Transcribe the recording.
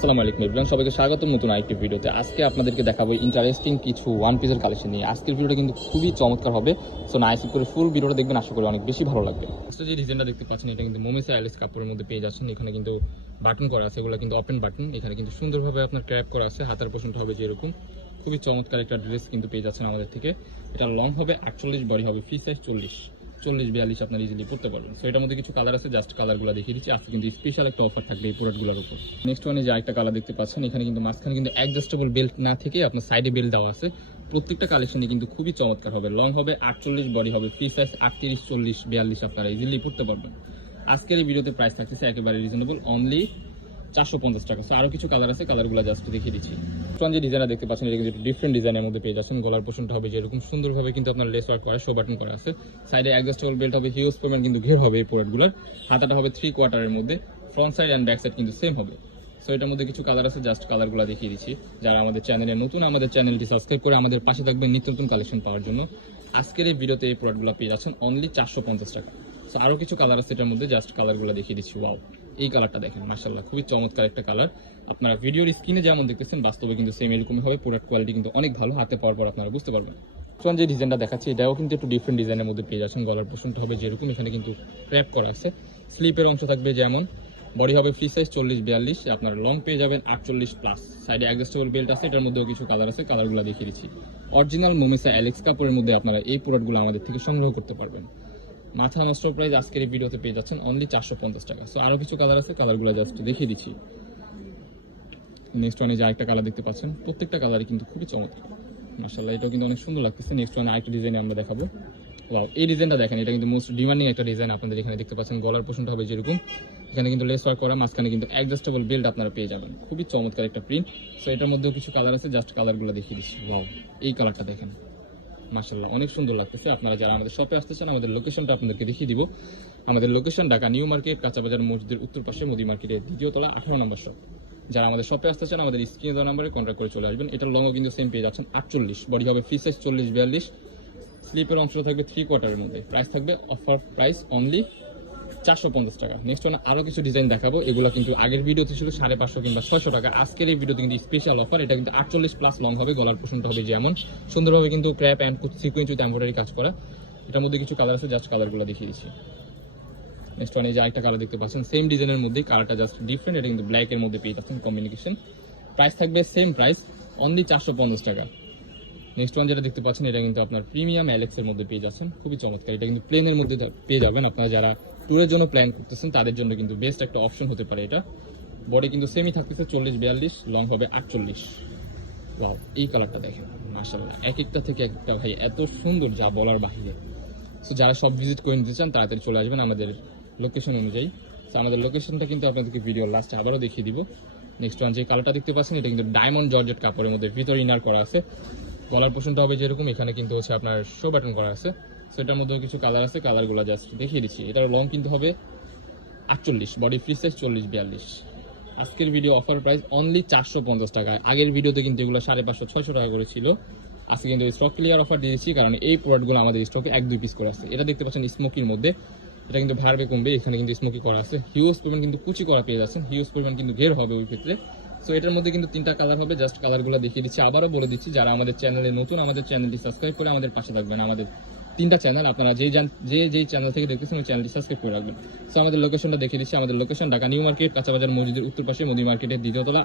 আসসালামু আলাইকুম ইব্রাহিম সবাইকে স্বাগত নতুন আরেকটি ভিডিওতে। আজকে আপনাদেরকে দেখাবো ইন্টারেস্টিং কিছু ওয়ান পিসের কালেকশন নিয়ে। আজকের ভিডিওটা কিন্তু খুবই চমৎকার হবে। সো নাইস করে ফুল ভিডিওটা দেখবেন, আশা করি অনেক বেশি ভালো লাগবে। ফার্স্টে যে ডিজাইনটা দেখতে পাচ্ছেন, এটা কিন্তু মোমিসা অ্যালিস কাপড়ের মধ্যে পেয়ে যাচ্ছেন। এখানে কিন্তু বাটন করা আছে, এগুলো কিন্তু ওপেন বাটন এখানে কিন্তু সুন্দরভাবে আপনার ক্র্যাপ করা আছে, হাতার পোষণটা হবে যেরকম। খুবই চমৎকার একটা ড্রেস কিন্তু পেয়ে যাচ্ছেন আমাদের থেকে। এটা লং হবে আটচল্লিশ বডি হবে ফ্রি সাইজ চল্লিশ। চল্লিশ, বিয়াল্লিশ আপনার ইজিলি পড়তে পারবেন। সো এটার মধ্যে কিছু কালার আছে জাস্ট কালারগুলো দেখিয়ে দিচ্ছি। আজকে কিন্তু স্পেশাল একটা অফার থাকবে এই প্রোডাক্টগুলোর উপর। নেক্সট ওয়ানে যে একটা কালার দেখতে পাচ্ছেন, এখানে কিন্তু মাঝখানে কিন্তু অ্যাডজাস্টেবল বেল্ট না থেকে আপনার সাইডে বেল্ট দেওয়া আছে। প্রত্যেকটা কালেকশনই কিন্তু খুবই চমৎকার হবে। লং হবে, আটচল্লিশ বডি হবে ফ্রি সাইজ আটত্রিশ, চল্লিশ, বিয়াল্লিশ আপনারা ইজিলি পড়তে পারবেন। আজকের এই ভিডিওতে প্রাইস থাকতেছে একেবারে রিজনেবল অনলি চারশো পঞ্চাশ টাকা। সো আরও কিছু কালার আছে কালারগুলো জাস্ট দেখিয়ে দিচ্ছি। ফ্রন্ট যে ডিজাইনটা দেখতে পাচ্ছেন, এটা কিন্তু ডিফারেন্ট ডিজাইনের মধ্যে পেয়ে যাচ্ছেন। গলার পোষণটা হবে যেরকম, সুন্দরভাবে কিন্তু আপনার লেস ওয়ার্ক করা শো বাটন করা আছে। সাইডে অ্যাডজাস্টেবল বেল্ট হবে হিউজ পরিমাণ কিন্তু ঘের হবে এই প্রোডাক্টগুলোর হাতাটা হবে থ্রি কোয়ার্টারের মধ্যে। Front side and back side কিন্তু সেম হবে। সো এটার মধ্যে কিছু কালার আছে জাস্ট কালারগুলো দেখিয়ে দিচ্ছি। যারা আমাদের চ্যানেলে নতুন, আমাদের চ্যানেলটি সাবস্ক্রাইব করে আমাদের পাশে থাকবেন নিত্য নতুন কালেকশন পাওয়ার জন্য। আজকের এই ভিডিওতে এই প্রোডাক্টগুলো পেয়ে যাচ্ছেন অনলি চারশো পঞ্চাশ টাকা। সো আরও কিছু কালার আছে এটার মধ্যে জাস্ট কালারগুলো দেখিয়ে দিচ্ছি। ওয়াও এই কালারটা দেখেন মার্শাল্লাহ খুবই চমৎকার একটা কালার আপনারা ভিডিওর স্ক্রিনে যেমন দেখতেছেন, বাস্তবে কিন্তু সেম এরকমই হবে প্রোডাক্ট কোয়ালিটি কিন্তু অনেক ভালো, হাতে পাওয়ার পর আপনারা বুঝতে পারবেন। এখন যে ডিজাইনটা দেখাচ্ছি, এটাও কিন্তু একটু ডিফারেন্ট ডিজাইনের মধ্যে পেয়ে যাচ্ছেন, গলার পোষণটা হবে যেরকম, এখানে কিন্তু র্যাপ করা আছে। স্লিপের অংশ থাকবে যেমন বডি হবে ফ্রি সাইজ চল্লিশ বিয়াল্লিশ, আপনার লং পেয়ে যাবেন আটচল্লিশ প্লাস সাইডে অ্যাডজাস্টেবল বেল্ট আছে, এটার মধ্যেও কিছু কালার আছে কালারগুলো দেখিয়ে দিচ্ছি। অরিজিনাল মোমেসা অ্যালেক্স কাপড়ের মধ্যে আপনারা এই প্রোডাক্টগুলো আমাদের থেকে সংগ্রহ করতে পারবেন। মাথা নষ্ট প্রাইস আজকের এই ভিডিওতে পেয়ে যাচ্ছেন অনলি চারশো পঞ্চাশ টাকা। সো আরও কিছু কালার আছে কালারগুলো জাস্ট দেখিয়ে দিচ্ছি। নেক্সট ওয়ানে যে আরেকটা কালার দেখতে পাচ্ছেন, প্রত্যেকটা কালারই কিন্তু খুবই চমৎকার। মার্শাল্লাহ এটাও কিন্তু অনেক সুন্দর লাগতেছে। নেক্সট ওয়ান আরেকটা ডিজাইনে আমরা দেখাবো। ওয়াও এই ডিজাইনটা দেখেন, এটা কিন্তু মোস্ট ডিমান্ডিং একটা ডিজাইন আপনাদের এখানে দেখতে পাচ্ছেন। গলার পোষণটা হবে যেরকম। এখানে কিন্তু লেস ওয়ার্ক করা, মাঝখানে কিন্তু অ্যাডজাস্টেবল বেল্ট আপনারা পেয়ে যাবেন। খুবই চমৎকার একটা প্রিন্ট সো এটার মধ্যেও কিছু কালার আছে জাস্ট কালারগুলো দেখিয়ে দিচ্ছি। ওয়াও এই কালারটা দেখেন। মার্শাল্লাহ অনেক সুন্দর লাগতেছে। আপনারা যারা আমাদের শপে আসতে চান, আমাদের লোকেশনটা আপনাদেরকে দেখিয়ে দিব। আমাদের লোকেশন ঢাকা নিউ মার্কেট, কাঁচাবাজার মসজিদের উত্তর পাশে মোদি মার্কেটের দ্বিতীয় তলা, আঠারো নম্বর শপ যারা আমাদের শপে আসতে চান, আমাদের স্ক্রিনে দেওয়া নাম্বারে কন্ট্যাক্ট করে চলে আসবেন। এটার লংও কিন্তু সেম পেয়ে যাচ্ছেন, আটচল্লিশ। বডি হবে ফ্রি সাইজ চল্লিশ, বিয়াল্লিশ। স্লিপের অংশ থাকবে থ্রি কোয়ার্টারের মধ্যে। প্রাইস থাকবে অফার প্রাইস অনলি চারশো পঞ্চাশ টাকা। নেক্সট ওয়ান আরও কিছু ডিজাইন দেখাবো। এগুলো কিন্তু আগের ভিডিওতে ছিল সাড়ে পাঁচশো কিংবা ছয়শো টাকা। আজকের এই ভিডিওতে কিন্তু স্পেশাল অফার এটা কিন্তু আটচল্লিশ প্লাস লং হবে, গলার পোষণটা হবে যেমন। সুন্দরভাবে কিন্তু crepe and sequence with embroidery কাজ করা। এটার মধ্যে কিছু কালার আছে জাস্ট কালারগুলো দেখিয়ে দিচ্ছি। নেক্সট ওয়ান এই যে আরেকটা কালার দেখতে পাচ্ছেন সেম ডিজাইনের মধ্যে কালারটা জাস্ট ডিফারেন্ট এটা কিন্তু ব্ল্যাকের মধ্যে পেয়ে যাচ্ছেন কম্বিনেশন প্রাইস থাকবে সেম প্রাইস অনলি চারশো পঞ্চাশ টাকা। নেক্সট ওয়ান যেটা দেখতে পাচ্ছেন, এটা কিন্তু আপনার প্রিমিয়াম অ্যালেক্সের মধ্যে পেয়ে যাচ্ছেন। খুবই চমৎকার। এটা কিন্তু প্লেনের মধ্যে পেয়ে যাবেন আপনারা যারা ট্যুরের জন্য প্ল্যান করতেছেন, তাদের জন্য কিন্তু বেস্ট একটা অপশন হতে পারে এটা। বডি কিন্তু সেমি থাকতেছে চল্লিশ, বিয়াল্লিশ লং হবে আটচল্লিশ। ওয়াও এই কালারটা দেখেন মাসাল্লাহ এক একটা থেকে এক একটা, ভাই, এত সুন্দর যা বলার বাহিরে। সো যারা সব ভিজিট করে নিতে চান, তাড়াতাড়ি চলে আসবেন আমাদের লোকেশন অনুযায়ী। সো আমাদের লোকেশনটা কিন্তু আপনাদেরকে ভিডিও লাস্টে আবারও দেখিয়ে দিব। নেক্সট ওয়ান যে কালারটা দেখতে পাচ্ছেন, এটা কিন্তু ডায়মন্ড জর্জেট কাপড়ের মধ্যে ভিতর ইনার করা আছে। গলার পোষণটা হবে যেরকম, এখানে কিন্তু হচ্ছে আপনার শো বাটন করা আছে। সেটার মধ্যে কিছু কালার আছে কালারগুলো জাস্ট দেখিয়ে দিচ্ছি। এটার লং কিন্তু হবে আটচল্লিশ বডি ফ্রি সাইজ চল্লিশ, বিয়াল্লিশ। আজকের ভিডিও অফার প্রাইস অনলি চারশো পঞ্চাশ টাকা আগের ভিডিওতে কিন্তু এগুলো সাড়ে পাঁচশো, ছয়শো টাকা করে ছিল। আজকে কিন্তু স্টক ক্লিয়ার অফার দিয়েছি কারণ এই প্রোডাক্টগুলো আমাদের স্টকে এক, দুই পিস করে আছে এটা দেখতে পাচ্ছেন স্মোকির মধ্যে। এটা কিন্তু ভাড়বে কমবে, এখানে কিন্তু স্মোকি করা আছে। হিউজ পরিমাণ কিন্তু কুচি করা পেয়ে যাচ্ছেন। হিউজ পরিমাণ কিন্তু ঘের হবে ওই ক্ষেত্রে। সো এটার মধ্যে কিন্তু তিনটা কালার হবে জাস্ট কালারগুলো দেখিয়ে দিচ্ছি। আবারও বলে দিচ্ছি, যারা আমাদের চ্যানেলে নতুন, আমাদের চ্যানেলটি সাবস্ক্রাইব করে আমাদের পাশে থাকবেন, আমাদের তিনটা চ্যানেল আপনারা যে যে যে চ্যানেল থেকে দেখতেছেন, ওই চ্যানেলটি সাবস্ক্রাইব করে রাখবেন। সো আমাদের লোকেশনটা দেখিয়ে দিচ্ছি। আমাদের লোকেশন ঢাকা নিউ মার্কেট, কাঁচাবাজার মসজিদের উত্তর পাশে মোদি মার্কেটের দ্বিতীয় তলা।